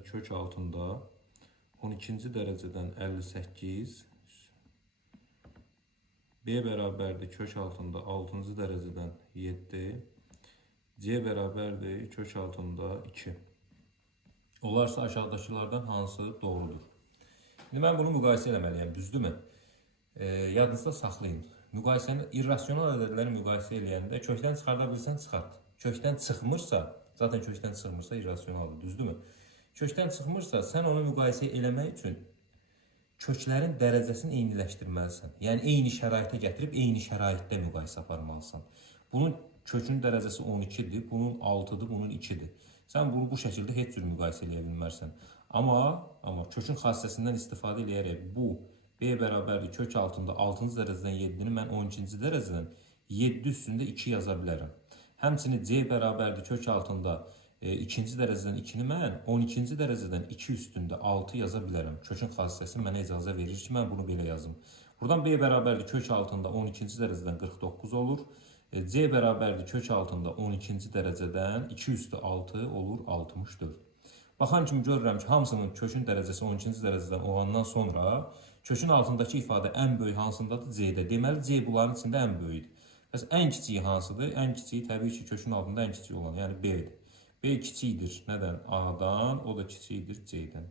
bərabərdir kök altında 12-ci dərəcədən 58, B bərabərdir kök altında 6-cı dərəcədən 7, C bərabərdir kök altında 2. Olarsa aşağıdakılardan hansı doğrudur? İndi mən bunu müqayisə eləməliyəm, düzdürmü? Yadınızda saxlayın. Müqayisəni, irrasional ədədləri müqayisə eləyəndə kökdən çıxarda bilsən çıxart. Kökdən çıxmırsa, zaten kökdən çıxmırsa irrasionaldır, düzdürmü? Kökdən çıxmırsa, sən onu müqayisə eləmək üçün köklərin dərəcəsini eyniləşdirməlisən. Yəni, eyni şəraitə gətirib, eyni şəraitdə müqayisə aparmalısan. Bunun kökün dərəcəsi 12-dir, bunun 6-dır, bunun 2-dir. Sən bunu bu şəkildə heç cür müqayisə eləyə bilmərsən. Amma kökün xassəsindən istifadə edərək bu B bərabərdir kök altında 6-cı dərəcədən 7-ni mən 12-ci dərəcədən 7 üstündə 2 yaza bilərəm. Həmçinin C bərabərdir kök altında 2-ci dərəcədən 2-ni mən 12-ci dərəcədən 2 üstündə 6 yaza bilərəm. Kökün xassəsi mənə icazə verir ki, mən bunu belə yazım. Buradan B bərabərdir kök altında 12-ci dərəcədən 49 olur. C bərabərdir kök altında 12-ci dərəcədən 2 üstü 6 olur 64. Baxan kimi görürəm ki, hamısının kökün dərəcəsi 12-ci dərəcədən olandan sonra kökün altındakı ifadə ən böyük hansındadır? C-də. Deməli, C bunların içində ən böyükdür. Bəs ən kiçiyi hansıdır? Ən kiçiyi təbii ki, kökün altında ən kiçiyi olan, yəni B-dir. B kiçikdir nədən? A-dan, o da kiçikdir C-dən.